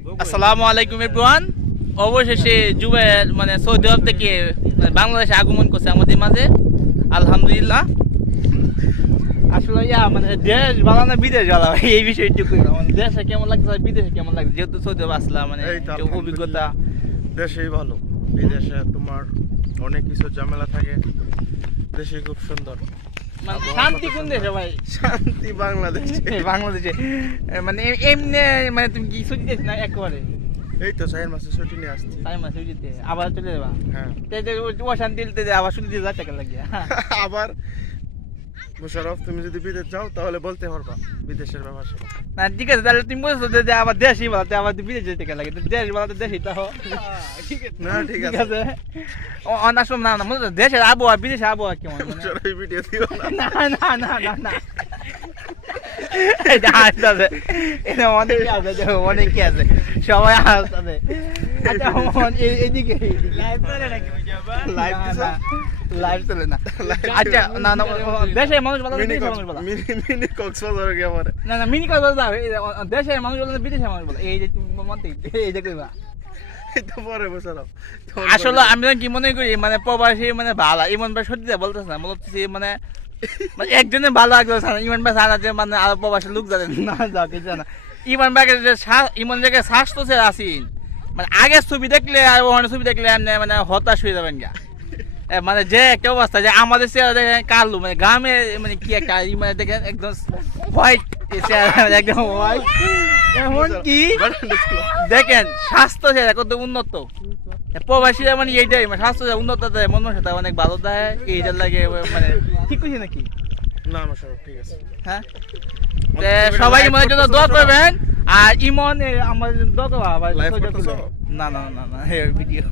আসসালামু আলাইকুম এভরিওয়ান। অবশেষে জুবাইর মানে সৌদি আরব থেকে বাংলাদেশে আগমন করছে আমাদের মাঝে, আলহামদুলিল্লাহ। আসলে মানে দেশ ভালো না বিদেশ ভালো, এই বিষয়টুকু মানে দেশে কেমন লাগছে বিদেশে কেমন লাগছে, যেহেতু সৌদি আরব আসলাম মানে অভিজ্ঞতা। দেশেই ভালো, বিদেশে তোমার অনেক কিছু ঝামেলা থাকে, দেশে খুব সুন্দর। মানে শান্তি কোন দেশে ভাই? শান্তি বাংলাদেশে। বাংলাদেশে মানে এমনি মানে তুমি কি ছুটি দিয়েছ না একেবারে? এই তো 4 মাসে ছুটি নিয়ে আসছি। 4 মাস ছুটিতে আবার চলে যাবা? হ্যাঁ। অশান্তি আবার ছুটি দিয়ে টাকা লাগিয়া আবার মুশারফ, তুমি যদি বিদেশ যাও তাহলে বলতে পারবা বিদেশের ব্যাপার সব। না ঠিক আছে, তাহলে তুমি বলছো যে আবার দেশই বলতে আবার বিদেশ যেতে টাকা লাগে, দেশ বলতে দেশই তো না ঠিক আছে। অনার সময় না না মনে হচ্ছে দেশের আবহাওয়া বিদেশের আবহাওয়া কেমন? মুশারফ এই ভিডিও দিও না। না না না না না এটা আসতে এটা অনেকে আছে, অনেকে আছে, সবাই আসতে। আচ্ছা এদিকে লাইভ দিছো? লাইভ চলে না। আচ্ছা না না দেশের মানুষ ভালো, বিদেশের মানুষ ভালো। মিনি কক্সবাজার গিয়ে পরে না না মিনি কক্সবাজার যাও, দেশের মানুষ বলে বিদেশের মানুষ বলে, এই যে তুমি মতে এই যে কইবা। এই তো পরে মুশারফ। আসলে আমি কি মনে করি মানে প্রবাসী মানে ভালো, ইমন ভাই সত্যি বলতেছে না, বলতেছি মানে একজনে ভালো লাগতেছে না, ইমন ভাই সারা যে মানে আর প্রবাসী লোক জানে না যাও কিছু না। ইমন ভাইকে যে ইমন জায়গায় স্বাস্থ্য সে আসিন মানে আগের ছবি দেখলে আর ওখানে ছবি দেখলে এমনি মানে হতাশ হয়ে যাবেন গা। মানে যে একটা অবস্থা যে আমাদের চেহারা দেখেন কালো, মানে গ্রামে মানে কি একটা মানে দেখেন একদম হোয়াইট চেহারা, একদম হোয়াইট। এমন কি দেখেন স্বাস্থ্য সেটা কত উন্নত, প্রবাসীরা মানে এইটাই মানে স্বাস্থ্য উন্নত দেয়, মন মানসিকতা অনেক ভালো দেয়, এইটার লাগে মানে ঠিক কইছি নাকি? না মুশারফ ঠিক আছে। হ্যাঁ, সবাই ইমনের জন্য দোয়া করবেন, আর ইমন আমার দোয়া করবা। লাইভ করতেছো? না না না না ভিডিও